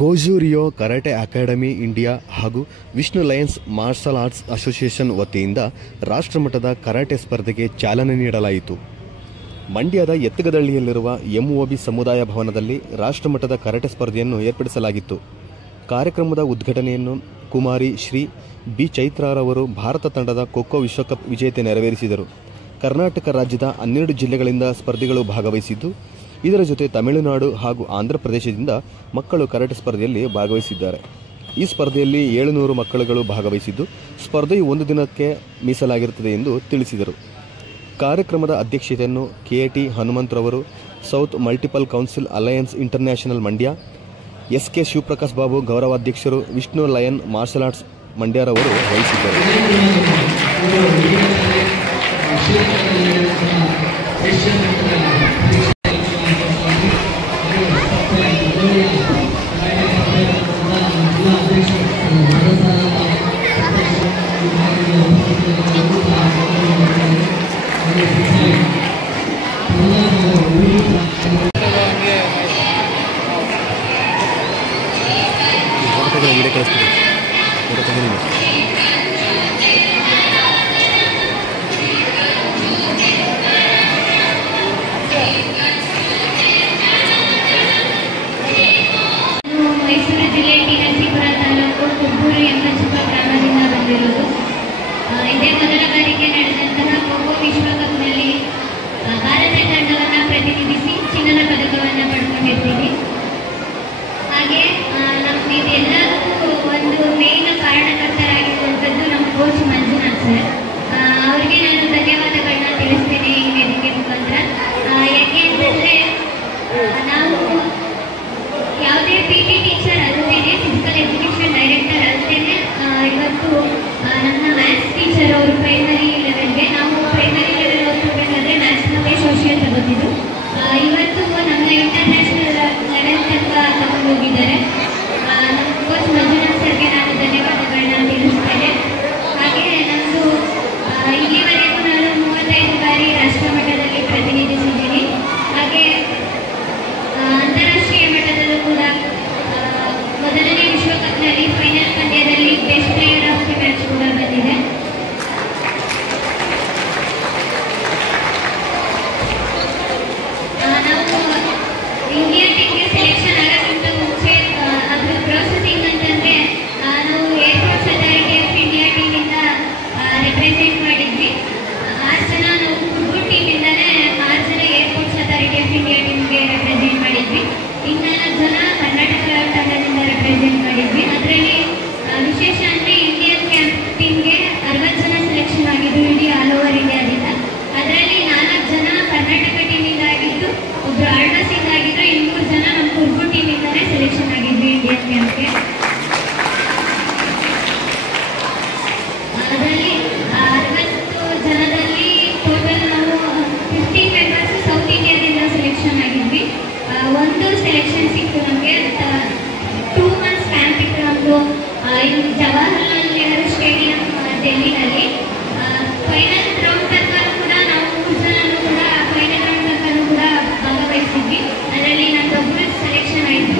ಗೋಜು karate academy India ಹಾಗೂ Vishnu Lions martial arts association ವತಿಯಿಂದ ರಾಷ್ಟ್ರಮಟ್ಟದ ಕರಾಟೆ ಸ್ಪರ್ಧೆಗೆ ಚಾಲನೆ ನೀಡಲಾಯಿತು. ಮಂಡ್ಯದ ಎತ್ತಗದಳ್ಳಿಯಲ್ಲಿರುವ ಎಂಒಬಿ ಸಮುದಾಯ ಭವನದಲ್ಲಿ ರಾಷ್ಟ್ರಮಟ್ಟದ ಕರಾಟೆ ಸ್ಪರ್ಧೆಯನ್ನು ಏರ್ಪಡಿಸಲಾಗಿತ್ತು. ಕಾರ್ಯಕ್ರಮದ ಉದ್ಘಾಟನೆಯನ್ನು ಕುಮಾರಿ ಶ್ರೀ ಬಿ ಚೈತ್ರಾರವರು ಭಾರತ ತಂಡದ ಖೋ-ಖೋ ವಿಶ್ವಕಪ್ ವಿಜೇತೆ ನೆರವೇರಿಸಿದರು. ಕರ್ನಾಟಕ ರಾಜ್ಯದ 12 ಜಿಲ್ಲೆಗಳಿಂದ ಸ್ಪರ್ಧಿಗಳು ಭಾಗವಹಿಸಿದ್ದು, ಇದರ ಜೊತೆ ತಮಿಳುನಾಡು ಹಾಗೂ ಆಂಧ್ರಪ್ರದೇಶದಿಂದ ಮಕ್ಕಳು ಕರಾಟೆ ಸ್ಪರ್ಧೆಯಲ್ಲಿ ಭಾಗವಹಿಸಿದ್ದಾರೆ. ಈ ಸ್ಪರ್ಧೆಯಲ್ಲಿ 700 ಮಕ್ಕಳುಗಳು ಭಾಗವಹಿಸಿದ್ದು, ಸ್ಪರ್ಧೆಯು 1 ದಿನಕ್ಕೆ ಮೀಸಲಾಗಿರುತ್ತದೆ ಎಂದು ತಿಳಿಸಿದರು. ಕಾರ್ಯಕ್ರಮದ ಅಧ್ಯಕ್ಷತೆಯನ್ನು ಕೆಟಿ ಹನುಮಂತರವರು, south multiple council alliance international Mandya, S K Shivaprakash Babu ಗೌರವಾಧ್ಯಕ್ಷರು, ವಿಷ್ಣು ಲಯನ್ ಮಾರ್ಷಲ್ ಆರ್ಟ್ಸ್ ಮಂಡ್ಯರವರು ವಹಿಸಿದ್ದರು. ಮೈಸೂರು ಜಿಲ್ಲೆ ಟಿ ನರಸೀಪುರ ತಾಲೂಕು ಕುಬ್ಬೂರು ಎಂಬ ಚಿಕ್ಕ ಗ್ರಾಮದಿಂದ ಬಂದಿರುವುದು. ಇದೇ ಮೊದಲ ಬಾರಿಗೆ ನಡೆದಂತಹ ಖೋ-ಖೋ ವಿಶ್ವಕಪ್ನಲ್ಲಿ ಭಾರತ ತಂಡವನ್ನು ಪ್ರತಿನಿಧಿಸಿ ಚಿನ್ನದ ಪದಕವನ್ನು ಪಡ್ಕೊಂಡಿರ್ತೀವಿ. ಹಾಗೆ ನಮ್ದು ಇದೆಲ್ಲದಕ್ಕೂ ಒಂದು ಮೇನ್ ಕಾರಣಕರ್ತರಾಗಿರುವಂಥದ್ದು ನಮ್ಮ ಕೋಚ್ ಮಂಜುನಾಥ್ ಸರ್. ಅವರಿಗೆ ನಾನು ಧನ್ಯವಾದಗಳನ್ನ ತಿಳಿಸ್ತೇನೆ ಈ ವೇದಿಕೆ ಮುಖಾಂತರ. ಯಾಕೆ ಅಂತಂದರೆ ನಾವು ಯಾವುದೇ PT ಟೀಚರ್ ಅಲ್ಲದೇ, ಫಿಸಿಕಲ್ ಎಜುಕೇಷನ್ ಡೈರೆಕ್ಟರ್ ಅಲ್ಲದೇ ಇವತ್ತು ನಮ್ಮ ಮ್ಯಾಥ್ಸ್ ಟೀಚರ್ ಅವರು ಪ್ರೈಮರಿ ಲೆವೆಲ್ಗೆ, ನಾವು ಪ್ರೈಮರಿ ಲೆವೆಲ್ ಓದ್ಕೋಬೇಕಾದ್ರೆ ಮ್ಯಾಥ್ಸ್ನಲ್ಲೇ ಸೋಷಿಯಲ್ ತಗೋತಿದ್ದು, ಇವತ್ತು ನಮ್ಮ ಇಂಟರ್ನ್ಯಾಷನಲ್ ಲೆವೆಲ್ ತನಕ ತಗೊಂಡು ಹೋಗಿದ್ದಾರೆ. ನಮ್ಮ ಕೋಚ್ ಮಂಜುನಾಥ್ ಸರ್ಗೆ ನಾನು ಧನ್ಯವಾದಗಳನ್ನ ತಿಳಿಸ್ತೇನೆ. ಹಾಗೆ ನಮ್ಮದು ಇಲ್ಲಿವರೆಗೂ ನಾನು 35 ಬಾರಿ ರಾಷ್ಟ್ರಮಟ್ಟದಲ್ಲಿ ಪ್ರತಿನಿಧಿಸಿದ್ದೀನಿ. ಹಾಗೆ ಅಂತಾರಾಷ್ಟ್ರೀಯ ಮಟ್ಟದಲ್ಲೂ ಕೂಡ ಮೊದಲನೇ ವಿಶ್ವಕಪ್ನಲ್ಲಿ ಫೈನಲ್ ಪಂದ್ಯದಲ್ಲಿ best player of the match ಕೂಡ ಬಂದಿದೆ. ನಾವು ಇಂಡಿಯಾ ಟೀಮ್ಗೆ ಸೆಲೆಕ್ಷನ್ ಆಗೋಕ್ಕಿಂತ ಮುಂಚೆ ಅದ್ರ ಪ್ರೊಸೆಸಿಂಗ್ ಅಂತಂದರೆ ನಾವು ಏರ್ಫೋರ್ಸ್ ಅಥಾರಿಟಿ ಆಫ್ ಇಂಡಿಯಾ ಟೀಮಿಂದ ರೆಪ್ರೆಸೆಂಟ್ ಮಾಡಿದ್ವಿ. 6 ಜನ ನಾವು ಫುಟ್ಬಾಲ್ ಟೀಮಿಂದನೇ 6 ಜನ ಏರ್ಫೋರ್ಸ್ ಅಥಾರಿಟಿ ಆಫ್ ಇಂಡಿಯಾ ಟೀಮ್ಗೆ ರೆಪ್ರೆಸೆಂಟ್ ಮಾಡಿದ್ವಿ. ಇನ್ನು 4 ಜನ ಕರ್ನಾಟಕ ತಂಡದಿಂದ ರೆಪ್ರೆಸೆಂಟ್ ಮಾಡಿದ್ವಿ. ಅದರಲ್ಲಿ ವಿಶೇಷ ಅಂದರೆ ಇಂಡಿಯನ್ ಕ್ಯಾಂಪ್ ಟೀಮ್ಗೆ 60 ಜನ ಸೆಲೆಕ್ಷನ್ ಆಗಿದ್ದು ಇಡೀ ಆಲ್ ಓವರ್ ಇಂಡಿಯಾದಿಂದ. ಅದರಲ್ಲಿ 4 ಜನ ಕರ್ನಾಟಕ ಟೀಮಿಂದ ಆಗಿದ್ದು, ಒಬ್ಬರು ಆಳ್ವಾಸಿಂದ ಆಗಿದ್ದು, 3 ಜನ ನಮ್ಮ ಕುರ್ಬು ಟೀಮಿಂದಲೇ ಸೆಲೆಕ್ಷನ್ ಆಗಿದ್ವಿ ಇಂಡಿಯನ್ ಕ್ಯಾಂಪ್ಗೆ. ಅದರಲ್ಲಿ 60 ಜನದಲ್ಲಿ ಟೋಟಲ್ ನಾವು 15 ಮೆಂಬರ್ಸ್ ಸೌತ್ ಇಂಡಿಯಾದಿಂದ ಸೆಲೆಕ್ಷನ್ ಆಗಿದ್ವಿ. ಒಂದು ಸೆಲೆಕ್ಷನ್ ಸಿಕ್ತು ನಮಗೆ, 2 ಮಂತ್ಸ್ ಕ್ಯಾಂಪ್ ಇತ್ತು ನಮ್ಮದು ಜವಾಹರ್ಲಾಲ್ ನೆಹರು ಸ್ಟೇಡಿಯಂ ಡೆಲ್ಲಿನಲ್ಲಿ. ಫೈನಲ್ ರೌಂಡ್ ತನಕ ಕೂಡ ನಾವು 3 ಜನನೂ ಕೂಡ ಫೈನಲ್ ರೌಂಡ್ ತನಕ ಕೂಡ ಭಾಗವಹಿಸಿದ್ವಿ. ಅದರಲ್ಲಿ ನಮ್ಮದೊಬ್ಬರು ಸೆಲೆಕ್ಷನ್ ಆಯಿತು.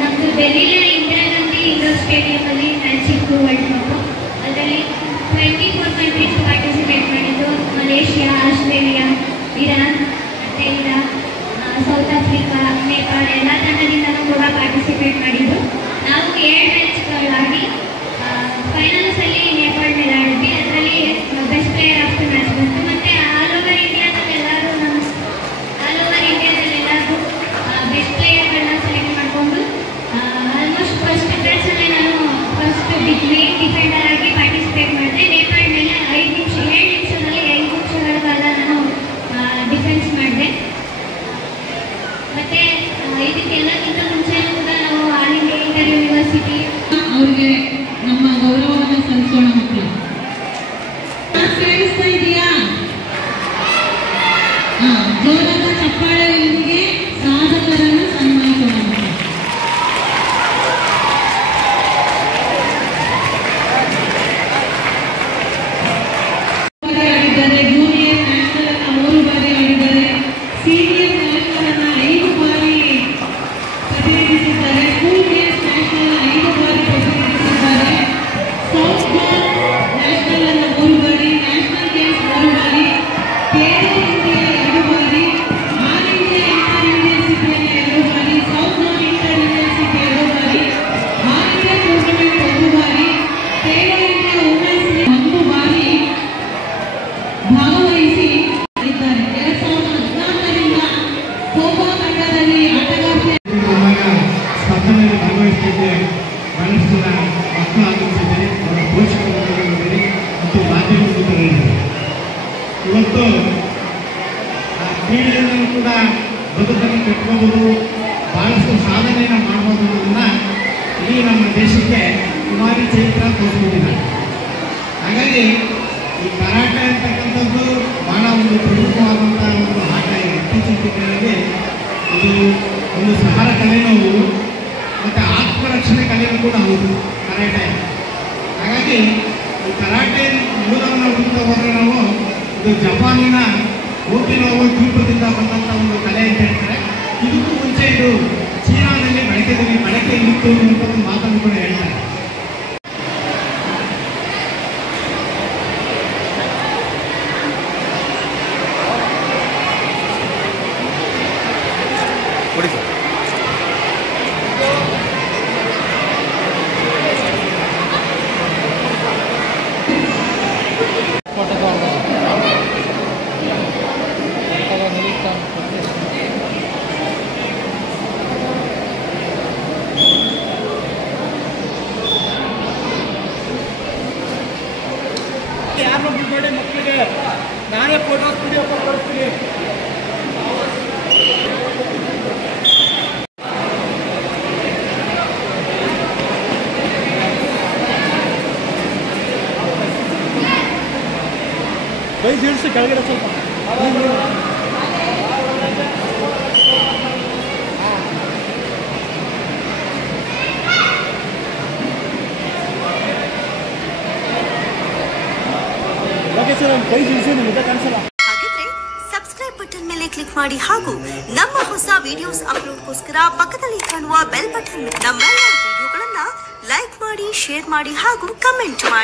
ನಮ್ಮದು ಡೆಲ್ಲಿಲೇ ಇಂದಿರಾ ಗಾಂಧಿ ಇಂಡೋರ್ ಸ್ಟೇಡಿಯಮಲ್ಲಿ ಮ್ಯಾಚ್ ಇತ್ತು ವರ್ಲ್ಡ್ ಕಪ್. ಅದರಲ್ಲಿ 24 ಕಂಟ್ರೀಸ್ ಪಾರ್ಟಿಸಿಪೇಟ್ ಮಾಡಿದ್ದು. ಮಲೇಷಿಯಾ, ಆಸ್ಟ್ರೇಲಿಯಾ, ಇರಾನ್, ಮತ್ತು ಇರಾಕ್, ಸೌತ್ ಆಫ್ರಿಕಾ, ನೇಪಾಳ ಎಲ್ಲ ತಂಡದಿಂದಲೂ ಕೂಡ ಪಾರ್ಟಿಸಿಪೇಟ್ ಮಾಡಿದ್ದು. ನಾವು 7 ಮ್ಯಾಚ್ಗಳಾಡಿ ಫೈನಲ್ಸಲ್ಲಿ ನೇಪಾಳ ಮೇಲೆ ಆಡಿದ್ವಿ. ಅದರಲ್ಲಿ best player of the match ಬಂತು. ಮತ್ತು ಆಲ್ ಓವರ್ ಇಂಡಿಯಾದಲ್ಲೆಲ್ಲರೂ ಬೆಸ್ಟ್ ಪ್ಲೇಯರ್ಗಳನ್ನ ಸೆಲೆಕ್ಟ್ ಮಾಡಿಕೊಂಡು ಆಲ್ಮೋಸ್ಟ್ ಫಸ್ಟ್ ಮ್ಯಾಚಲ್ಲೇ ನಾನು ಫಸ್ಟ್ ಮೇನ್ ಡಿಫೆಂಡರ್ ಆಗಿ ಪಾರ್ಟಿಸಿಪೇಟ್ ಮಾಡಿದೆ. ನೇಪಾಳ ಮೇಲೆ 7 ನಿಮಿಷದಲ್ಲಿ 5 ನಿಮಿಷಗಳ ಕಾಲ ನಾನು ಡಿಫೆನ್ಸ್ ಮಾಡಿದೆ. ಮತ್ತೆ ಇದಕ್ಕೆಲ್ಲಕ್ಕಿಂತ ಮುಂಚೆನೂ ಕೂಡ ನಾವು ಆಲ್ ಇಂಡಿಯಾ ಇಂಟರ್ ಯೂನಿವರ್ಸಿಟಿ ಅವ್ರಿಗೆ ನಮ್ಮ ಗೌರವವನ್ನು ಸಲ್ಲಿಸೋಣ. ಮಕ್ಕಳು ಕೇಳಿಸ್ತಾ ಇದೆಯಾ? ಜೋರಾದ ಚಪ್ಪಾಳೆಯೊಂದಿಗೆ ಸಾಧಕರನ್ನು ಸನ್ಮಾನಿಸೋಣ. ಜೂನಿಯರ್ ನ್ಯಾಷನಲ್ ಅನ್ನು 3 ಬಾರಿ ಆಡಿದ್ದಾರೆ. ಸೀನಿಯರ್ ನ್ಯಾಷನಲ್ ಅನ್ನು 5 ಬಾರಿ ಪ್ರತಿನಿಧಿಸಿದ್ದಾರೆ. ಕಲೆಯಿಂದಲೂ ಕೂಡ ಬದುಕನ್ನು ಕಟ್ಕೋಬೋದು, ಭಾಳಷ್ಟು ಸಾಧನೆಯನ್ನು ಮಾಡ್ಬೋದು ಅನ್ನೋದನ್ನು ಈ ನಮ್ಮ ದೇಶಕ್ಕೆ ಕುಮಾರಿ ಚೈತ್ರ ತೋರಿಸ್ಬಿಟ್ಟಿದ್ದಾರೆ. ಹಾಗಾಗಿ ಈ ಕರಾಟೆ ಅಂತಕ್ಕಂಥದ್ದು ಭಾಳ ಒಂದು ಪ್ರಮುಖವಾದಂಥ ಒಂದು ಆಟ. ಇತ್ತೀಚಿನ ದಿನಗಳಲ್ಲಿ ಇದು ಒಂದು ಸಹಾರ ಕಲೆಯೂ ಹೌದು ಮತ್ತು ಆತ್ಮರಕ್ಷಣೆ ಕಲೆಯೂ ಕೂಡ ಹೌದು ಕರಾಟೆ. ಹಾಗಾಗಿ ಈ ಕರಾಟೆ ಮೂಲವನ್ನು ಹುಡುಕ್ತಾ ಹೋದರೆ ನಾವು ಇದು ಜಪಾನಿನ ಓಕಿನೋವಾ ದ್ವೀಪದಿಂದ ಬಂದಂಥ ಒಂದು ಕಲೆ ಅಂತ ಹೇಳ್ತಾರೆ. ಇದಕ್ಕೂ ಮುಂಚೆ ಇದು ಚೀನಾದಲ್ಲಿ ಬಳಕೆಯಲ್ಲಿತ್ತು ಅಂತ ಒಂದು ಮಾತನ್ನು ಕೂಡ ಹೇಳ್ತಾರೆ. ಯಾರು ನೋಡಿ ಮಕ್ಕಳಿಗೆ ನಾನೇ ಫೋಟೋ ಸ್ಟುಡಿಯೋ ಕೊಡ್ತೀನಿ. ಕೈ ಜೀಡಿಸಿ ಕೆಳಗಡೆ ಸ್ವಲ್ಪ ಹಾಗಿದ್ರೆ ಸಬ್ಸ್ಕ್ರೈಬ್ ಬಟನ್ ಮೇಲೆ ಕ್ಲಿಕ್ ಮಾಡಿ ಹಾಗೂ ನಮ್ಮ ಹೊಸ ವಿಡಿಯೋಸ್ ಅಪ್ಲೋಡ್ಗೋಸ್ಕರ ಪಕ್ಕದಲ್ಲಿ ಕಾಣುವ ಬೆಲ್ ಬಟನ್ ನಮ್ಮೆಲ್ಲ ವಿಡಿಯೋಗಳನ್ನ ಲೈಕ್ ಮಾಡಿ, ಶೇರ್ ಮಾಡಿ ಹಾಗೂ ಕಮೆಂಟ್ ಮಾಡಿ.